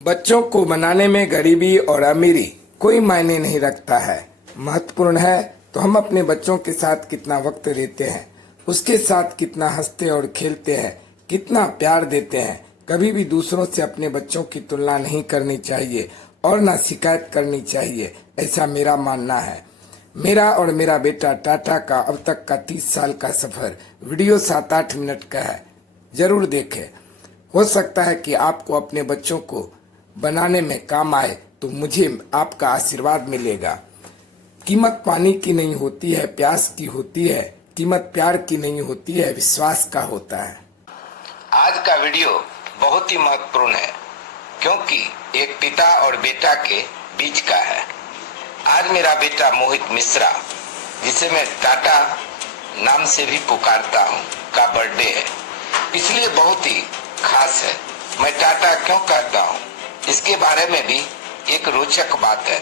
बच्चों को बनाने में गरीबी और अमीरी कोई मायने नहीं रखता है। महत्वपूर्ण है तो हम अपने बच्चों के साथ कितना वक्त देते हैं, उसके साथ कितना हंसते और खेलते हैं, कितना प्यार देते हैं। कभी भी दूसरों से अपने बच्चों की तुलना नहीं करनी चाहिए और ना शिकायत करनी चाहिए, ऐसा मेरा मानना है। मेरा और मेरा बेटा टाटा का अब तक का 30 साल का सफर वीडियो 7-8 मिनट का है, जरूर देखें। हो सकता है कि आपको अपने बच्चों को बनाने में काम आए तो मुझे आपका आशीर्वाद मिलेगा। कीमत पानी की नहीं होती है, प्यास की होती है। कीमत प्यार की नहीं होती है, विश्वास का होता है। आज का वीडियो बहुत ही महत्वपूर्ण है क्योंकि एक पिता और बेटा के बीच का है। आज मेरा बेटा मोहित मिश्रा, जिसे मैं टाटा नाम से भी पुकारता हूँ, का बर्थडे है, इसलिए बहुत ही खास है। मैं टाटा क्यों कहता हूँ, इसके बारे में भी एक रोचक बात है।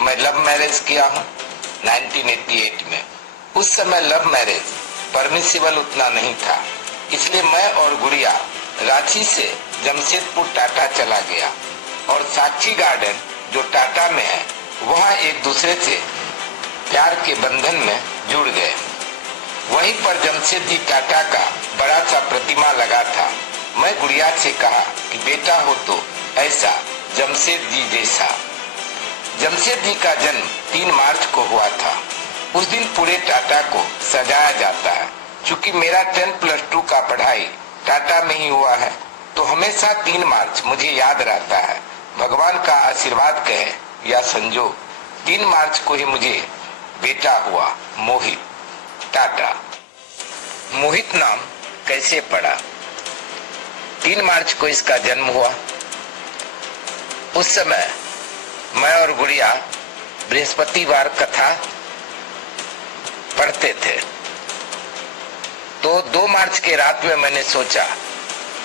मैं लव मैरिज किया हूँ 1988 में। उस समय लव मैरिज परमिसिबल उतना नहीं था, इसलिए मैं और गुड़िया रांची से जमशेदपुर टाटा चला गया और साक्षी गार्डन जो टाटा में है, वहाँ एक दूसरे से प्यार के बंधन में जुड़ गए। वहीं पर जमशेद जी टाटा का बड़ा सा प्रतिमा लगा था। मैं गुड़िया से कहा कि बेटा हो तो ऐसा जमशेद जी जैसा। जमशेद जी का जन्म 3 मार्च को हुआ था। उस दिन पूरे टाटा को सजाया जाता है। चूंकि मेरा 10+2 का पढ़ाई टाटा में ही हुआ है, तो हमेशा 3 मार्च मुझे याद रहता है। भगवान का आशीर्वाद कहे या संजोग, 3 मार्च को ही मुझे बेटा हुआ मोहित टाटा। मोहित नाम कैसे पड़ा? 3 मार्च को इसका जन्म हुआ। उस समय मैं और गुड़िया बृहस्पतिवार कथा पढ़ते थे, तो 2 मार्च के रात में मैंने सोचा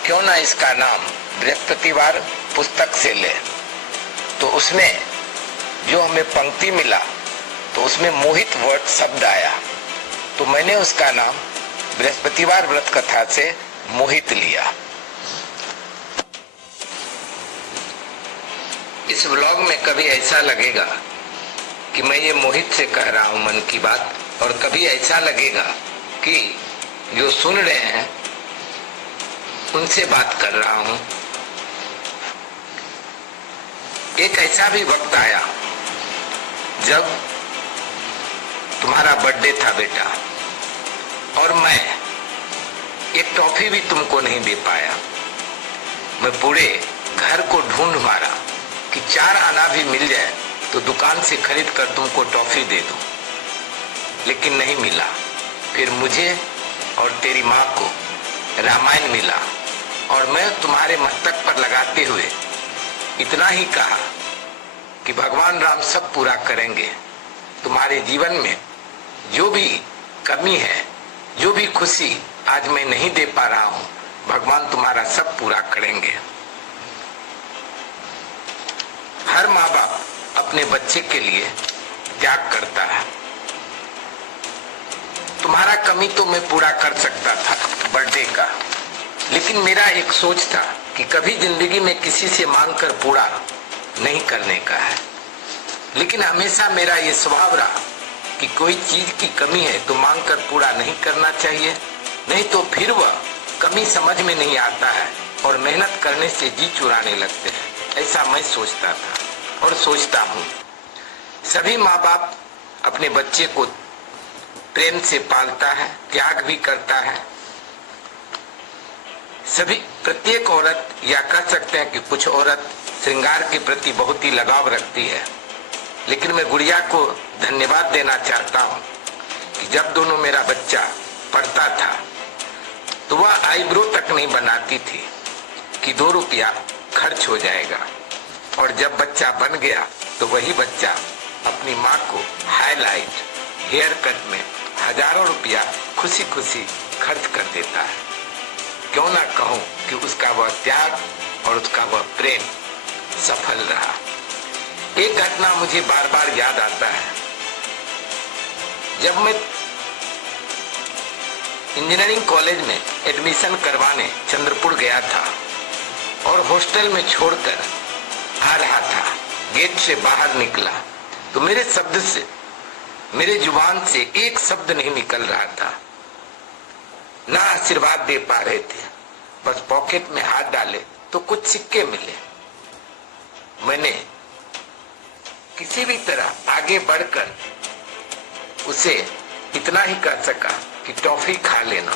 क्यों ना इसका नाम बृहस्पतिवार पुस्तक से ले। तो उसमें जो हमें पंक्ति मिला, तो उसमें मोहित वर्ड शब्द आया, तो मैंने उसका नाम बृहस्पतिवार व्रत कथा से मोहित लिया। इस व्लॉग में कभी ऐसा लगेगा कि मैं ये मोहित से कह रहा हूं मन की बात, और कभी ऐसा लगेगा कि जो सुन रहे हैं उनसे बात कर रहा हूं। एक ऐसा भी वक्त आया जब तुम्हारा बर्थडे था बेटा, और मैं एक टॉफी भी तुमको नहीं दे पाया। मैं पूरे घर को ढूंढ मारा कि 4 आना भी मिल जाए तो दुकान से खरीद कर तुमको टॉफी दे दूं, लेकिन नहीं मिला। फिर मुझे और तेरी माँ को रामायण मिला, और मैं तुम्हारे मस्तक पर लगाते हुए इतना ही कहा कि भगवान राम सब पूरा करेंगे। तुम्हारे जीवन में जो भी कमी है, जो भी खुशी आज मैं नहीं दे पा रहा हूँ, भगवान तुम्हारा सब पूरा करेंगे। हर माँ बाप अपने बच्चे के लिए त्याग करता है। तुम्हारा कमी तो मैं पूरा कर सकता था बर्थडे का, लेकिन मेरा एक सोच था कि कभी जिंदगी में किसी से मांगकर पूरा नहीं करने का है। लेकिन हमेशा मेरा ये स्वभाव रहा कि कोई चीज की कमी है तो मांगकर पूरा नहीं करना चाहिए, नहीं तो फिर वह कमी समझ में नहीं आता है और मेहनत करने से जी चुराने लगते हैं। ऐसा मैं सोचता था और सोचता हूँ। सभी माँ बाप अपने बच्चे को प्रेम से पालता है, त्याग भी करता है। सभी प्रत्येक औरत, या कह सकते हैं कि कुछ औरत श्रृंगार के प्रति बहुत ही लगाव रखती है। लेकिन मैं गुड़िया को धन्यवाद देना चाहता हूँ कि जब दोनों मेरा बच्चा पढ़ता था तो वह आईब्रो तक नहीं बनाती थी कि 2 रुपया खर्च हो जाएगा, और जब बच्चा बन गया तो वही बच्चा अपनी माँ को हाईलाइट, हेयर कट में हजारों रुपया खुशी खुशी खर्च कर देता है। क्यों ना कहूँ कि उसका वह त्याग और उसका वह प्रेम सफल रहा। एक घटना मुझे बार बार याद आता है। जब मैं इंजीनियरिंग कॉलेज में एडमिशन करवाने चंद्रपुर गया था और हॉस्टल में छोड़कर गेट से बाहर निकला तो मेरे जुबान से एक शब्द नहीं निकल रहा था। ना आशीर्वाद दे पा रहे थे, बस पॉकेट में हाथ डाले तो कुछ सिक्के मिले। मैंने किसी भी तरह आगे बढ़कर उसे इतना ही कर सका कि टॉफी खा लेना।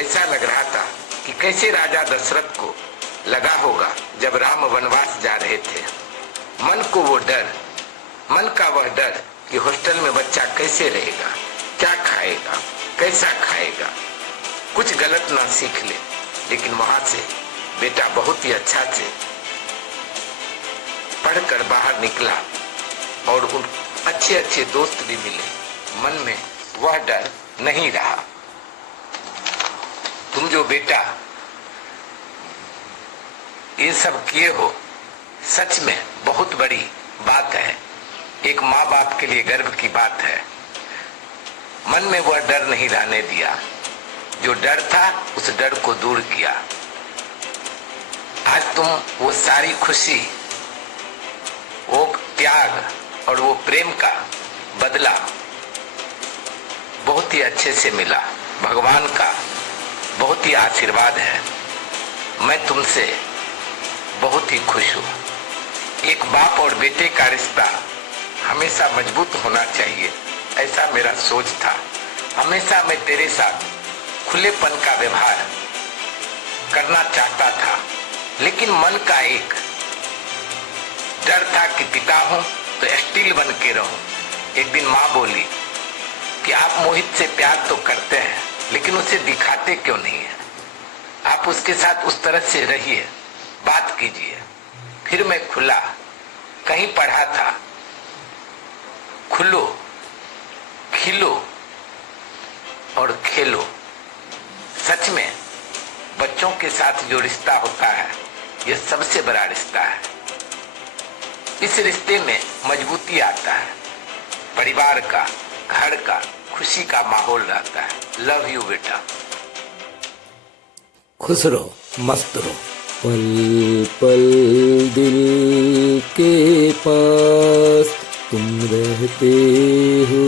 ऐसा लग रहा था कि कैसे राजा दशरथ को लगा होगा जब राम वनवास जा रहे थे। मन का वह डर कि हॉस्टल में बच्चा कैसे रहेगा, क्या खाएगा, कैसा खाएगा, कुछ गलत ना सीख ले। लेकिन वहां से बेटा बहुत ही अच्छा से पढ़कर बाहर निकला और उन अच्छे दोस्त भी मिले। मन में वह डर नहीं रहा। तुम जो बेटा ये सब किए हो, सच में बहुत बड़ी बात है। एक माँ बाप के लिए गर्व की बात है। मन में वह डर नहीं रहने दिया। जो डर था उस डर को दूर किया। आज तुम वो सारी खुशी, वो त्याग और वो प्रेम का बदला बहुत ही अच्छे से मिला। भगवान का बहुत ही आशीर्वाद है। मैं तुमसे बहुत ही खुश हूँ। एक बाप और बेटे का रिश्ता हमेशा मजबूत होना चाहिए, ऐसा मेरा सोच था। हमेशा मैं तेरे साथ खुलेपन का व्यवहार करना चाहता था, लेकिन मन का एक डर था कि पिता हूं तो स्टील बन के रहूं। एक दिन माँ बोली कि आप मोहित से प्यार तो करते हैं, लेकिन उसे दिखाते क्यों नहीं है? आप उसके साथ उस तरह से रहिए, बात कीजिए। फिर मैं खुला, कहीं पढ़ा था, खुलो, खिलो और खेलो। सच में बच्चों के साथ जो रिश्ता होता है, यह सबसे बड़ा रिश्ता है। इस रिश्ते में मजबूती आता है, परिवार का, घर का, खुशी का माहौल रहता है। लव यू बेटा। खुश रहो, मस्त रहो। पल पल दिल के पास तुम रहते हो।